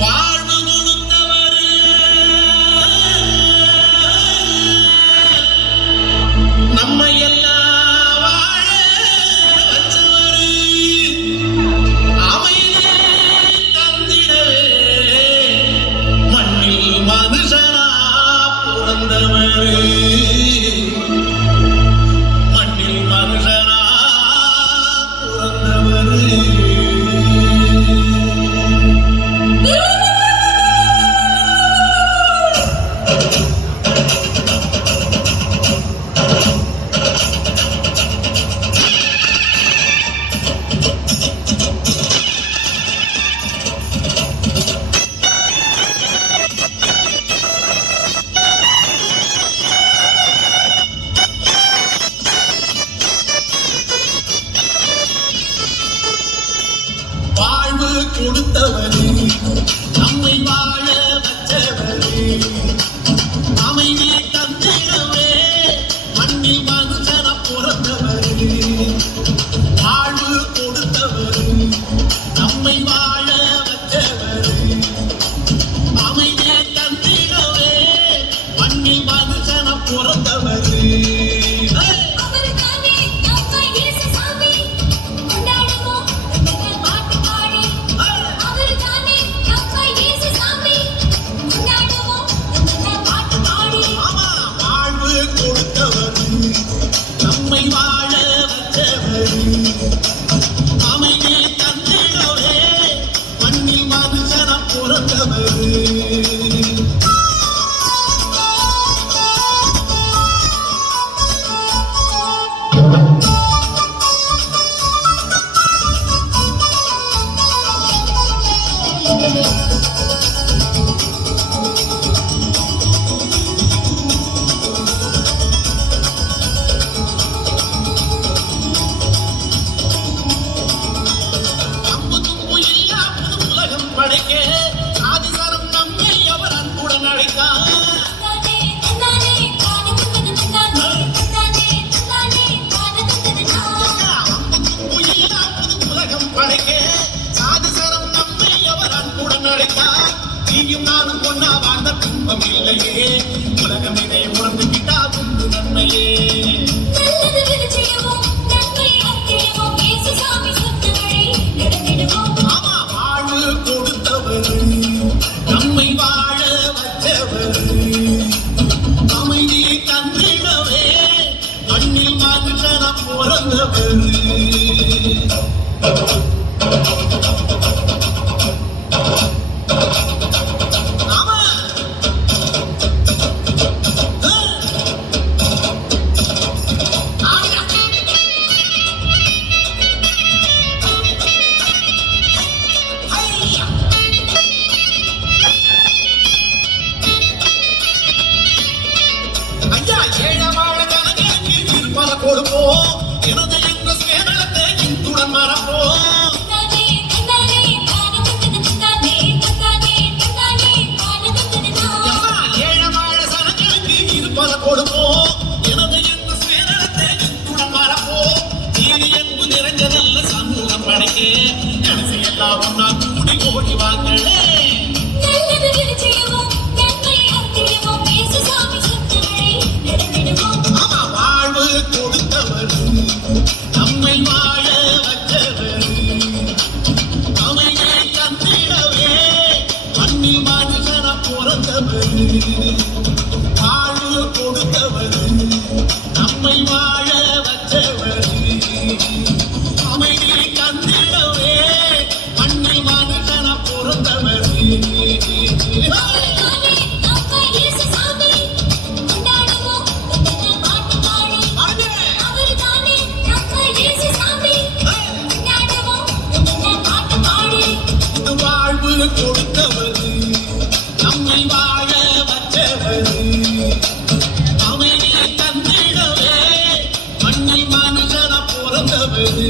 வாழ்வு கொடுத்தவர் நம்மை எல்லாம் வாழ வச்சவர் அமைதி தந்திடவே மண்ணில் மனுஷனா பிறந்தவர் மண்ணில் மனுஷனா பிறந்தவர் வாழ்வு கொடுத்தவர் நம்மை வாழ வச்சவர் அமைதி தந்திடவே மண்ணில் மனுஷன பிறந்தவர் வாழ்வு கொடுத்தவர் நம்மை வாழ வச்சவர் அமைதி தந்திடவே மண்ணில் மனுஷன பிறந்தவர் நம்மை வாழ வச்சவர் அமைதி தந்திடவே மண்ணில் மனுஷன பிறந்தவர் ஆதிசரம் நம்மை அவர் அன்புடன் அழைத்தார் உலகம் படைக்க ஆதிசரம் நம்மை அவர் அன்புடன் அழைத்தார் நீயும் நானும் ஒன்னா வாழ்ந்த துன்பம் இல்லையே உலகம் இதை உணர்ந்து கிட்டா உண்டு நன்மையே நம்மை வாழ வச்சவர் அமைதி தந்திடவே மண்ணில் மனுஷன பிறந்தவர் கொடுப்போம் எனது என்ற சேனத்தை இன்றுடன் மறப்போம் ஏழவாழ சனங்களுக்கு இருப்பத கொடுப்போம் எனது என்ற சேனத்தை இன்றுடன் மறப்போம் நீதி என்பு நிறைஞ்சதல்ல சமூகம் படைக்க கடைசி எல்லாம் ஒன்னா கூடி ஓடி வாங்களே நம்மை வாழ வச்சவர் அமைதி தந்திடவே மண்ணில் மனுஷன பிறந்தவர் வாழ்வு கொடுத்தவர் நம்மை வாழ வச்சவர் அமைதி தந்திடவே மண்ணில் மனுஷன பிறந்தவர் கொடுத்தவர் நம்மை வாழ வச்சவர் அமைதி தந்திடவே மண்ணில் மனுஷன பிறந்தவர்